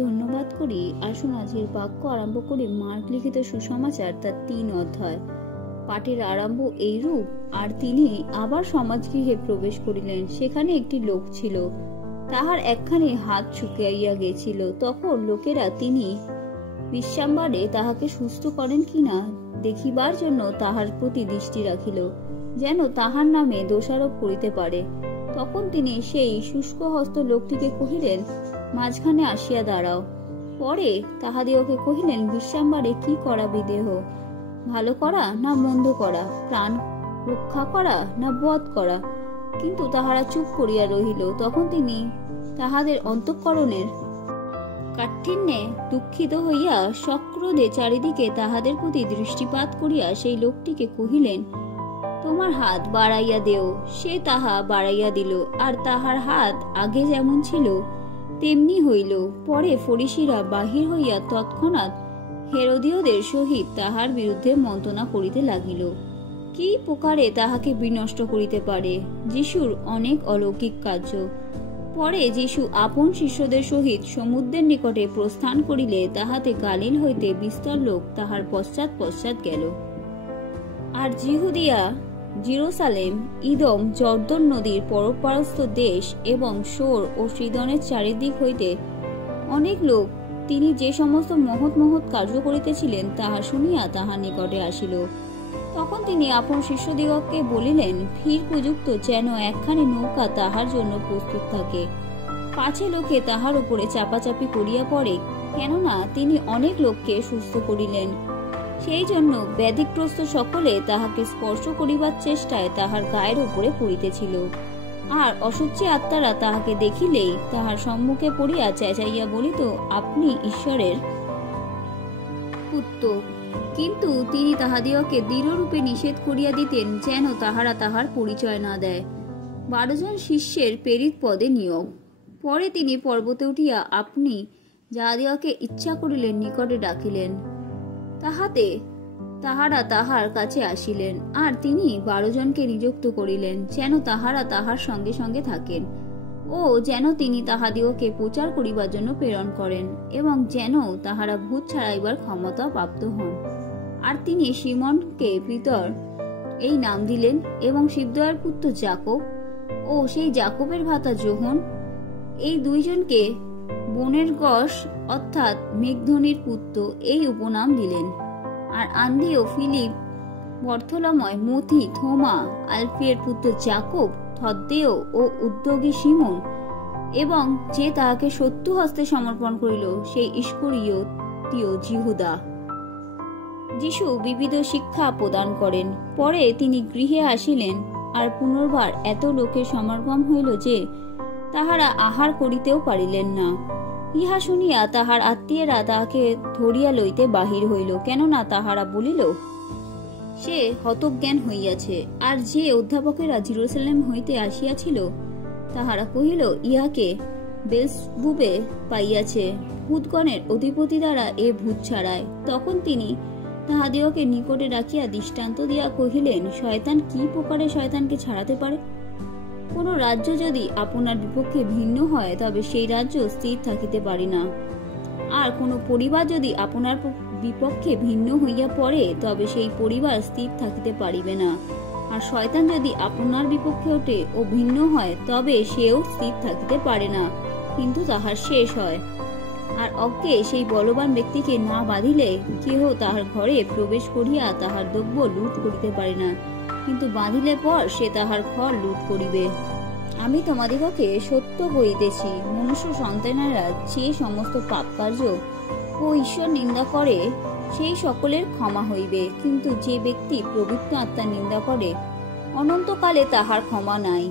ধন্যবাদ করি। আসুন আজকের বাক্য আরম্ভ করি মার্ক লিখিত সুসমাচার তার ৩ অধ্যায়। পাঠের আরম্ভ এইরূপ, আর তিনি আবার সমাজগৃহে প্রবেশ করিলেন। সেখানে একটি লোক ছিল, তাহার একখানি হাত শুকাইয়া গেছিল। তখন লোকেরা তিনি বিশ্রামবারে তাহাকে সুস্থ করেন কিনা দেখিবার জন্য তাহার প্রতি দৃষ্টি রাখিল, যেন তাহার নামে দোষারোপ করিতে পারে। তখন তিনি সেই শুষ্ক হস্ত লোকটিকে কহিলেন, মাঝখানে আসিয়া দাঁড়াও। পরে তাহাদিওকে কহিলেন, বিশ্রামবারে কি করা বিদেহ, ভালো করা না মন্দ করা, প্রাণ রক্ষা করা না বধ করা? কিন্তু তাহারা চুপ করিয়া রহিল। তখন তিনি তাহাদের অন্তঃকরণের কাঠিন্যে দুঃখিত হইয়া সক্রোধে চারিদিকে তাহাদের প্রতি দৃষ্টিপাত করিয়া সেই লোকটিকে কহিলেন, তোমার হাত বাড়াইয়া দেও। সে তাহা বাড়াইয়া দিল, আর তাহার হাত আগে যেমন ছিল তেমনি হইল। পরে ফরিসীরা বাহির হইয়া তৎক্ষণাৎ হেরোদীয়দের সহিত তাহার বিরুদ্ধে মন্ত্রণা করিতে লাগিল, কি প্রকারে তাহাকে বিনষ্ট করিতে পারে। যিশুর অনেক অলৌকিক কার্য। পরে যিশু আপন শিষ্যদের সহিত সমুদ্রের নিকটে প্রস্থান করিলে তাহাতে গালিল হইতে বিস্তর লোক তাহার পশ্চাৎ পশ্চাৎ গেল। আর জিহুদিয়া, জেরুসালেম, ইদম, জর্দন নদীর পরপারস্থ দেশ এবং সোর ও সিদনের চারিদিক হইতে অনেক লোক তিনি যে সমস্ত মহৎ মহৎ কার্য করিতেছিলেন তাহা শুনিয়া তাহার নিকটে আসিল। তখন তিনি আপন শিষ্যদিগকে বলিলেন, ভিড় প্রযুক্ত যেন একখানি নৌকা তাহার জন্য প্রস্তুত থাকে, পাছে লোকে তাহার উপরে চাপাচাপি করিয়া পড়ে, কেননা তিনি অনেক লোককে সুস্থ করিলেন। সেই জন্য ব্যাধিগ্রস্ত সকলে তাহাকে স্পর্শ করিবার চেষ্টায় তাহার গায়ের উপরে পড়িতেছিল। আর অসুচি আত্মারা তাহাকে দেখিলেই তাহার সম্মুখে পড়িয়া চেঁচাইয়া বলিত, আপনি ঈশ্বরের পুত্র। কিন্তু তিনি তাহাদিওকে দৃঢ়রূপে নিষেধ করিয়া দিতেন, যেন তাহারা তাহার পরিচয় না দেয়। 12 জন শিষ্যের প্রেরিত পদে নিয়োগ। পরে তিনি পর্বতে উঠিয়া আপনি যাহাদিওকে ইচ্ছা করিলেন নিকটে ডাকিলেন, তাহাতে তাহারা তাহার কাছে আসিলেন। আর তিনি 12 জনকে নিযুক্ত করিলেন, যেন তাহারা তাহার সঙ্গে সঙ্গে থাকেন, ও যেন তিনি তাহাদিওকে প্রচার করিবার জন্য প্রেরণ করেন, এবং যেন তাহারা ভূত ছাড়াইবার ক্ষমতা প্রাপ্ত হন। আর তিনি সিমনকে পিতর এই নাম দিলেন, এবং শিবদয়ের পুত্র যাকব ও সেই যাকবের ভ্রাতা যোহন, এই 2 জনকে বোনেরগস অর্থাৎ মেঘধ্বনির পুত্র এই উপনাম দিলেন। আর আন্দ্রিয়, ফিলিপ, বর্থলময়, মথি, থোমা, আলফিয়ের পুত্র যাকব, থদ্দেয় ও উদ্যোগী সিমন, এবং যে তাহাকে শত্রু হস্তে সমর্পণ করিল সেই ইস্করিয়োতীয় যিহুদা। যিশু বিবিধ শিক্ষা প্রদান করেন। পরে তিনি গৃহে আসিলেন, আর পুনর্বার এত লোকের সমাগম হইল যে তাহারা আহার করিতেও পারিলেন না। ইহা শুনিয়া তাহার আত্মীয়েরা তাহাকে ধরিয়া লইতে বাহির হইল, কেননা তাহারা বলিল, সে হতজ্ঞান হইয়াছে। আর যে অধ্যাপকেরা জেরুসালেম হইতে আসিয়াছিল তাহারা কহিল, ইহাকে বেলজেবুলে পাইয়াছে, ভূতগণের অধিপতি দ্বারা এ ভূত ছাড়ায়। তখন তিনি তাহাদিওকে নিকটে রাখিয়া দৃষ্টান্ত দিয়া কহিলেন, শয়তান কি প্রকারে শয়তানকে ছাড়াতে পারে? কোন রাজ্য যদি আপনার বিপক্ষে ভিন্ন হয় তবে সেই রাজ্য স্থির থাকিতে পারে না। আর কোন পরিবার যদি আপনার বিপক্ষে ভিন্ন হইয়া পড়ে তবে সেই পরিবার স্থির থাকিতে পারিবে না। আর শয়তান যদি আপনার বিপক্ষে ওঠে ও ভিন্ন হয় তবে সেও স্থির থাকিতে পারে না, কিন্তু তাহার শেষ হয়। আর অজ্ঞে সেই বলবান ব্যক্তিকে না বাঁধিলে কেহ তাহার ঘরে প্রবেশ করিয়া তাহার দ্রব্য লুট করিতে পারে না, কিন্তু বাঁধিলে পর সে তাহার ঘর লুট করিবে। আমি তোমাদিগকে সত্য বলিতেছি, মনুষ্য সন্তানেরা যে সমস্ত পাপ কার্য ও ঈশ্বর নিন্দা করে সেই সকলের ক্ষমা হইবে, কিন্তু যে ব্যক্তি পবিত্র আত্মার নিন্দা করে অনন্তকালে তাহার ক্ষমা নাই,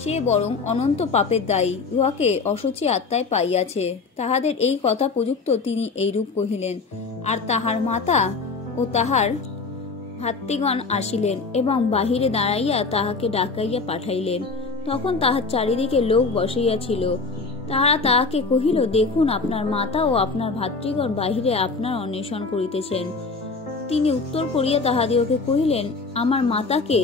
সে বরং অনন্ত পাপের দায়ী, উহাকে অসুচি আত্মায় পাইয়াছে। তাহাদের এই কথা প্রযুক্ত তিনি এইরূপ কহিলেন। আর তাহার মাতা ও তাহার ভাতৃগণ আসিলেন, এবং বাহিরে দাঁড়াইয়া তাহাকে ডাকাইয়া পাঠাইলেন। তখন তাহার চারিদিকে লোক বসিয়াছিল। তাহারা তাহাকে কহিল, দেখুন, আপনার মাতা ও আপনার ভাতৃগণ বাহিরে আপনার অন্বেষণ করিতেছেন। তিনি উত্তর করিয়া তাহাদিওকে কহিলেন, আমার মাতাকে,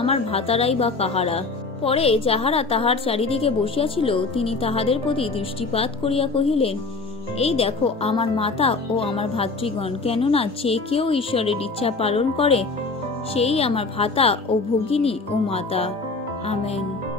আমার ভাতারাই বা কাহারা? পরে যাহারা তাহার চারিদিকে বসিয়াছিল তিনি তাহাদের প্রতি দৃষ্টিপাত করিয়া কহিলেন, এই দেখো আমার মাতা ও আমার ভাতৃগণ, কেননা যে কেউ ঈশ্বরের ইচ্ছা পালন করে সেই আমার ভাতা ও ভগিনী ও মাতা। আমেন।